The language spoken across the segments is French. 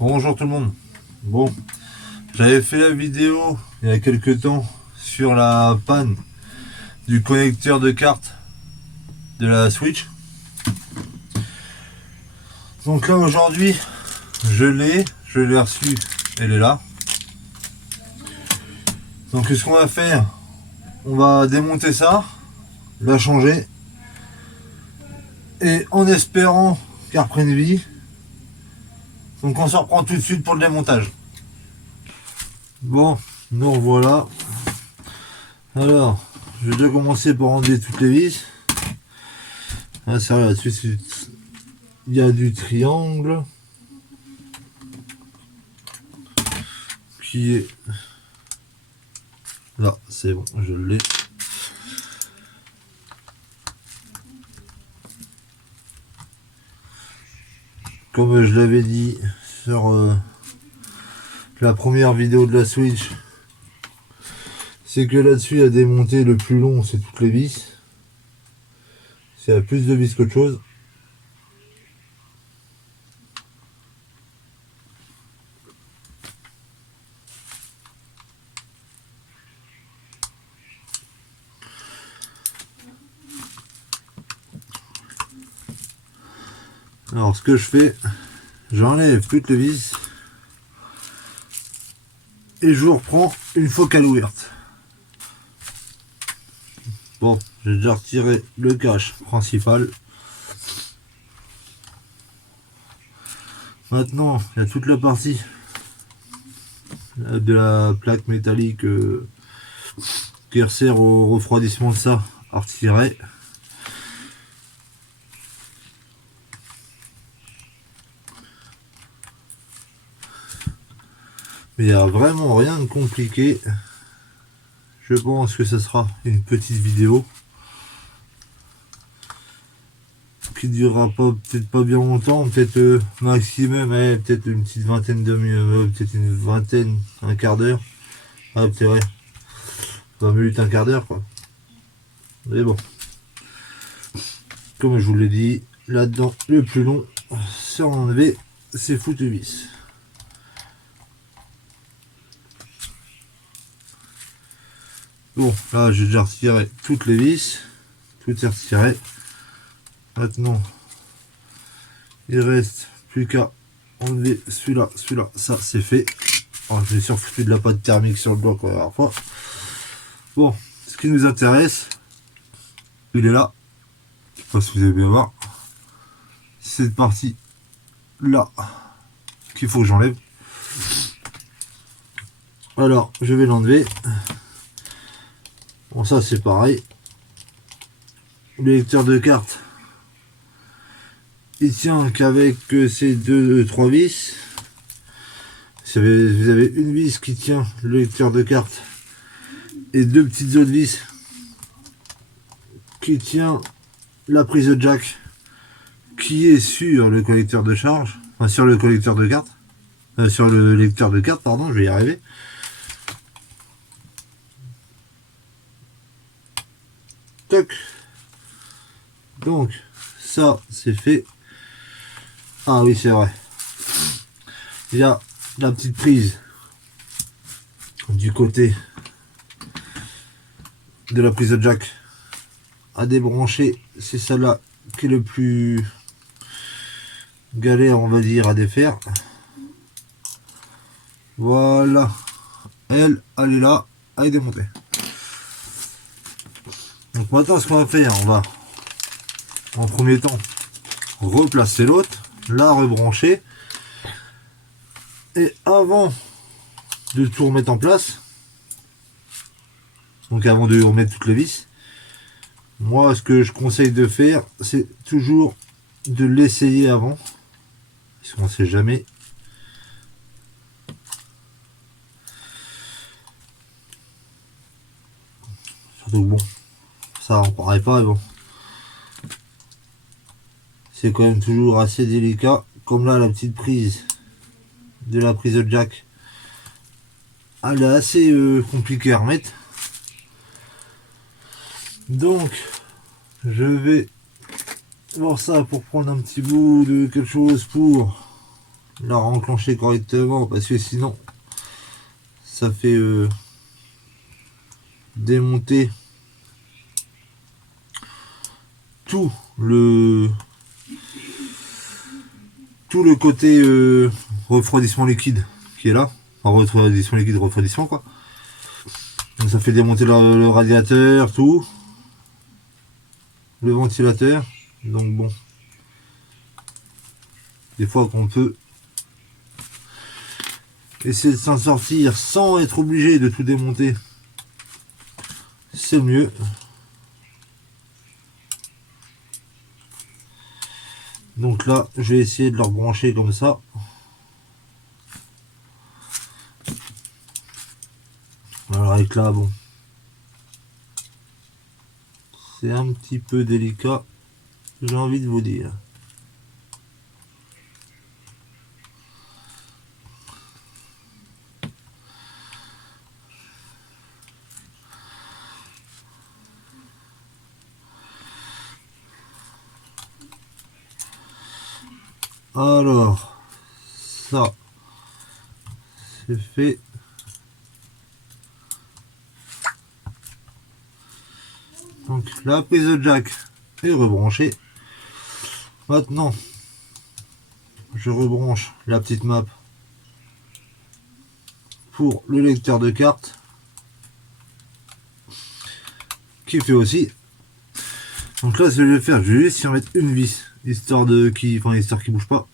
Bonjour tout le monde. Bon, j'avais fait la vidéo il y a quelques temps sur la panne du connecteur de carte de la Switch. Donc là aujourd'hui, je l'ai reçu, elle est là. Donc ce qu'on va faire, on va démonter ça, la changer, et en espérant qu'elle reprenne vie. Donc on se reprend tout de suite pour le démontage. Bon, nous revoilà. Alors, je vais déjà commencer par enlever toutes les vis. Ah, c'est vrai, là-dessus, il y a du triangle qui est là, c'est bon, je l'ai. Comme je l'avais dit sur la première vidéo de la Switch, c'est que là-dessus, à démonter, le plus long, c'est toutes les vis. C'est à plus de vis qu'autre chose. Alors, ce que je fais, j'enlève toutes les vis et je reprends une focale ouverte. Bon, j'ai déjà retiré le cache principal. Maintenant, il y a toute la partie de la plaque métallique qui sert au refroidissement de ça à retirer. Mais il n'y a vraiment rien de compliqué. Je pense que ce sera une petite vidéo qui durera peut-être pas bien longtemps, peut-être maximum, peut-être une petite vingtaine de minutes, peut-être une vingtaine, un quart d'heure. Ah, c'est vrai, 20 minutes, un quart d'heure quoi. Mais bon, comme je vous l'ai dit, là-dedans, le plus long, c'est enlever ces foutues vis. Bon, là j'ai déjà retiré toutes les vis, tout est retiré. Maintenant, il reste plus qu'à enlever celui-là, ça c'est fait. Oh, j'ai surfoutu de la pâte thermique sur le doigt quoi, la dernière fois. Bon, ce qui nous intéresse, il est là. Je sais pas si vous allez bien voir. Cette partie là qu'il faut que j'enlève. Alors, je vais l'enlever. Bon, ça c'est pareil. Le lecteur de carte, il tient qu'avec ces trois vis. Vous avez une vis qui tient le lecteur de carte et deux petites autres vis qui tient la prise de jack qui est sur le collecteur de charge, enfin sur le collecteur de carte, sur le lecteur de carte, pardon, je vais y arriver. Toc. Donc ça c'est fait. Ah oui, c'est vrai. Il y a la petite prise du côté de la prise de jack à débrancher, c'est celle-là qui est le plus galère, on va dire, à défaire. Voilà, elle est là, à y démonter. Donc maintenant, ce qu'on va faire, on va en premier temps replacer l'autre, la rebrancher, et avant de tout remettre en place, donc avant de remettre toutes les vis, moi ce que je conseille de faire, c'est toujours de l'essayer avant, parce qu'on ne sait jamais. Surtout que bon, ça on paraît pas, mais bon, c'est quand même toujours assez délicat. Comme là, la petite prise de la prise de jack, elle est assez compliquée à remettre. Donc je vais voir ça pour prendre un petit bout de quelque chose pour la renclencher correctement parce que sinon ça fait démonter tout le côté refroidissement liquide qui est là. Enfin, refroidissement liquide, refroidissement quoi. Donc ça fait démonter le radiateur, tout. Le ventilateur. Donc bon. Des fois qu'on peut essayer de s'en sortir sans être obligé de tout démonter, c'est mieux. Donc là, je vais essayer de le rebrancher comme ça. Alors avec là, bon, c'est un petit peu délicat, j'ai envie de vous dire. Alors, ça, c'est fait. Donc la prise de jack est rebranchée. Maintenant, je rebranche la petite map pour le lecteur de carte qui fait aussi. Donc là, ce que je vais faire, je vais juste y remettre une vis, histoire qui bouge pas.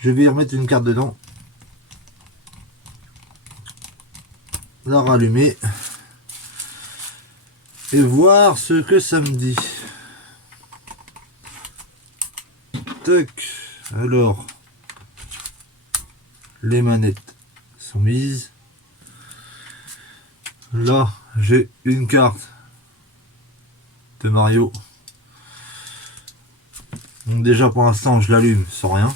Je vais y remettre une carte dedans, la rallumer et voir ce que ça me dit. Tac. Alors, les manettes sont mises. Là, j'ai une carte de Mario. Donc déjà pour l'instant, je l'allume sans rien.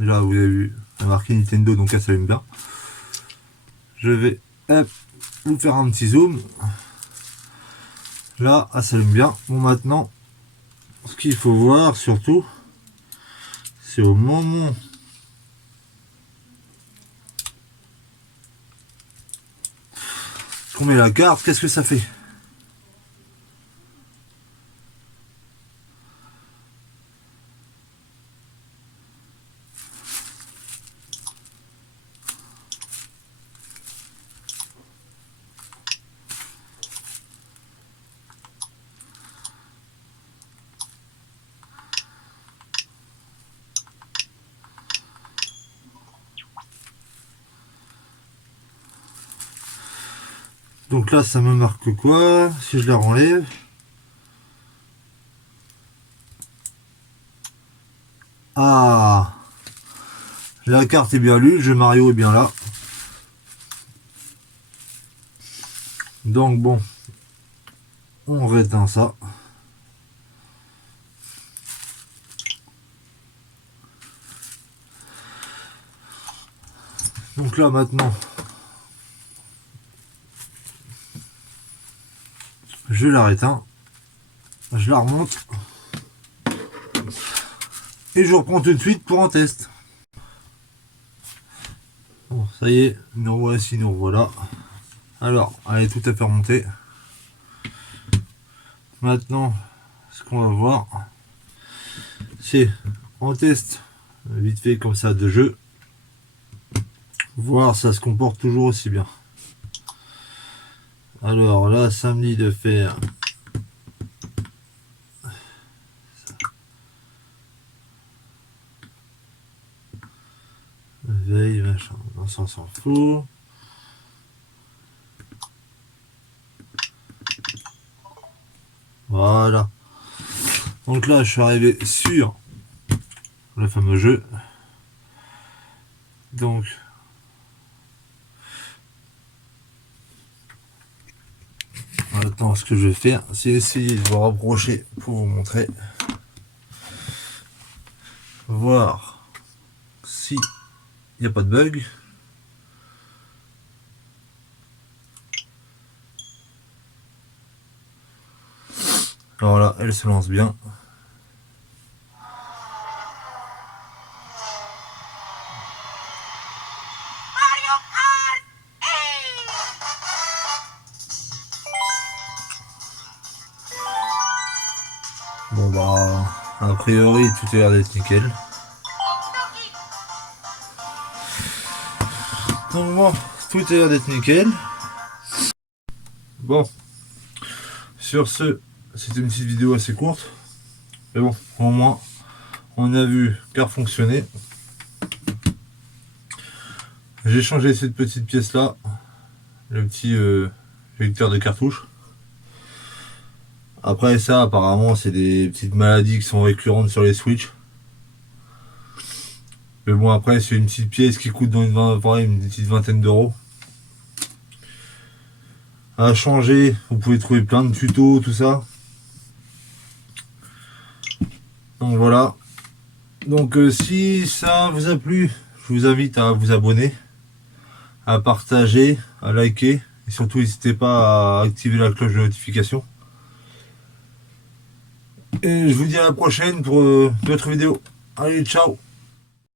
Là, vous avez vu, la marqué Nintendo, donc elle s'allume bien. Je vais vous faire un petit zoom. Là, elle s'allume bien. Bon, maintenant, ce qu'il faut voir surtout, c'est au moment qu'on met la carte, qu'est-ce que ça fait? Donc là, ça me marque quoi? Si je la renlève. Ah, la carte est bien lue, le jeu Mario est bien là. Donc bon, on réteint ça. Donc là maintenant, je la réteins, je la remonte et je reprends tout de suite pour un test. Bon, ça y est, nous voici, nous voilà. Alors, elle est tout à fait remontée. Maintenant, ce qu'on va voir, c'est on teste vite fait comme ça de jeu, voir ça se comporte toujours aussi bien. Alors là, samedi de faire veille, machin, on s'en fout. Voilà. Donc là, je suis arrivé sur le fameux jeu. Donc, maintenant, ce que je vais faire, c'est essayer de vous rapprocher pour vous montrer. Voir si il n'y a pas de bug. Alors là, elle se lance bien. Bon bah, a priori tout a l'air d'être nickel. Donc bon, tout a l'air d'être nickel. Bon, sur ce, c'était une petite vidéo assez courte. Mais bon, au moins, on a vu qu'à fonctionner. J'ai changé cette petite pièce là, le petit lecteur de cartouches. Après ça, apparemment, c'est des petites maladies qui sont récurrentes sur les Switch. Mais bon, après, c'est une petite pièce qui coûte dans une petite vingtaine d'euros. À changer, vous pouvez trouver plein de tutos, tout ça. Donc voilà. Donc si ça vous a plu, je vous invite à vous abonner, à partager, à liker. Et surtout, n'hésitez pas à activer la cloche de notification. Et je vous dis à la prochaine pour d'autres vidéos. Allez, ciao!